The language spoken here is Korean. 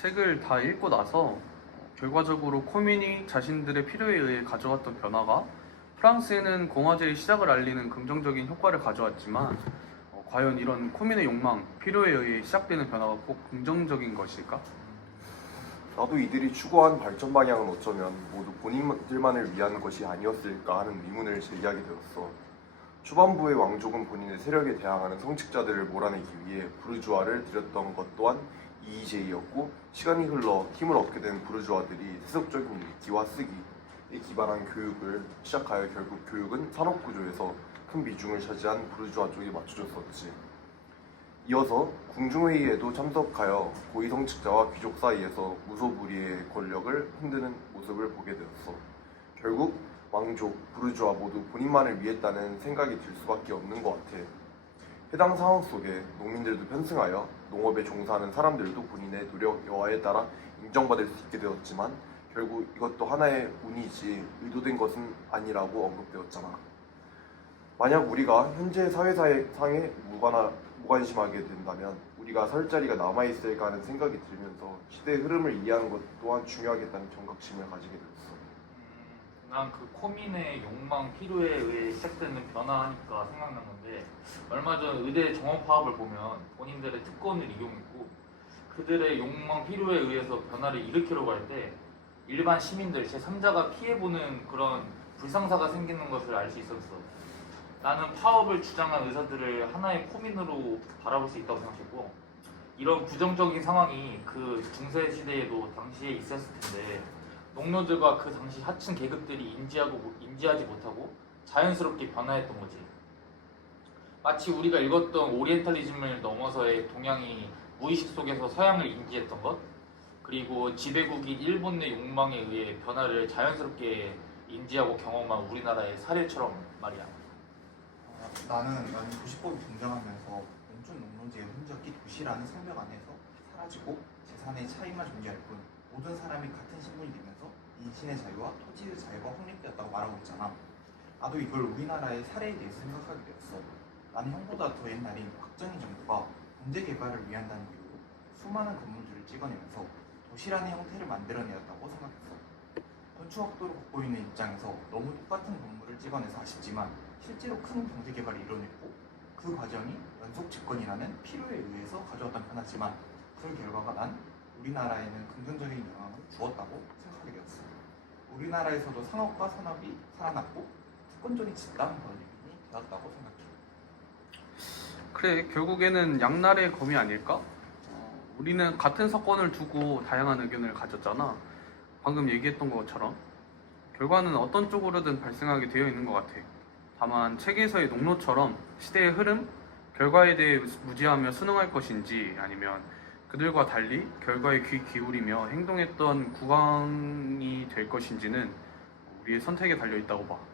책을 다 읽고 나서 결과적으로 코민이 자신들의 필요에 의해 가져왔던 변화가 프랑스에는 공화제의 시작을 알리는 긍정적인 효과를 가져왔지만 어, 과연 이런 코민의 욕망, 필요에 의해 시작되는 변화가 꼭 긍정적인 것일까? 나도 이들이 추구한 발전 방향은 어쩌면 모두 본인들만을 위한 것이 아니었을까 하는 의문을 제기하게 되었어. 초반부의 왕족은 본인의 세력에 대항하는 성직자들을 몰아내기 위해 부르주아를 들였던 것 또한 이의제이였고 시간이 흘러 힘을 얻게 된 부르주아들이 세속적인 읽기와 쓰기에 기반한 교육을 시작하여 결국 교육은 산업 구조에서 큰 비중을 차지한 부르주아 쪽에 맞춰졌었지. 이어서 궁중회의에도 참석하여 고위성직자와 귀족 사이에서 무소불위의 권력을 흔드는 모습을 보게 되었어. 결국 왕족, 부르주아 모두 본인만을 위했다는 생각이 들 수밖에 없는 것 같아. 해당 상황 속에 농민들도 편승하여 농업에 종사하는 사람들도 본인의 노력 여하에 따라 인정받을 수 있게 되었지만 결국 이것도 하나의 운이지 의도된 것은 아니라고 언급되었잖아. 만약 우리가 현재 사회상에 무관하, 무관심하게 된다면 우리가 설 자리가 남아있을까 하는 생각이 들면서 시대의 흐름을 이해하는 것 또한 중요하겠다는 경각심을 가지게 되었어. 난 그 코민의 욕망, 필요에 의해 시작되는 변화하니까 생각난 건데 얼마 전 의대 정원 파업을 보면 본인들의 특권을 이용했고 그들의 욕망, 필요에 의해서 변화를 일으키려고 할 때 일반 시민들, 제3자가 피해보는 그런 불상사가 생기는 것을 알 수 있었어. 나는 파업을 주장한 의사들을 하나의 코민으로 바라볼 수 있다고 생각했고 이런 부정적인 상황이 그 중세 시대에도 당시에 있었을 텐데 농노들과 그 당시 하층 계급들이 인지하고 인지하지 못하고 자연스럽게 변화했던 거지. 마치 우리가 읽었던 오리엔탈리즘을 넘어서의 동양이 무의식 속에서 서양을 인지했던 것, 그리고 지배국인 일본의 욕망에 의해 변화를 자연스럽게 인지하고 경험한 우리나라의 사례처럼 말이야. 어, 나는 나는 도시법이 등장하면서 왼쪽 농노제의 흔적이 도시라는 성벽 안에서 사라지고 재산의 차이만 존재할 뿐 모든 사람이 같은 신분이 되면서 인신의 자유와 토지의 자유가 확립되었다고 말하고 있잖아. 나도 이걸 우리나라의 사례에 대해서 생각하게 되었어. 나는 형보다 더 옛날인 박정희 정부가 경제 개발을 위한다는 이유로 수많은 건물들을 찍어내면서 도시라는 형태를 만들어내었다고 생각했어. 건축학도를 갖고 있는 입장에서 너무 똑같은 건물을 찍어내서 아쉽지만 실제로 큰 경제 개발이 이뤄냈고 그 과정이 연속 집권이라는 필요에 의해서 가져왔던 변화지만 그 결과가 난 우리나라에는 긍정적인 영향을 주었다고 생각하게 되었어. 우리나라에서도 상업과 산업이 살아났고 특권적인 집단 번림이 되었다고 생각해. 그래, 결국에는 양날의 검이 아닐까? 어, 우리는 같은 사건을 두고 다양한 의견을 가졌잖아. 방금 얘기했던 것처럼. 결과는 어떤 쪽으로든 발생하게 되어 있는 것 같아. 다만 책에서의 농로처럼 시대의 흐름, 결과에 대해 무지하며 순응할 것인지 아니면 그들과 달리 결과에 귀 기울이며 행동했던 국왕이 될 것인지는 우리의 선택에 달려 있다고 봐.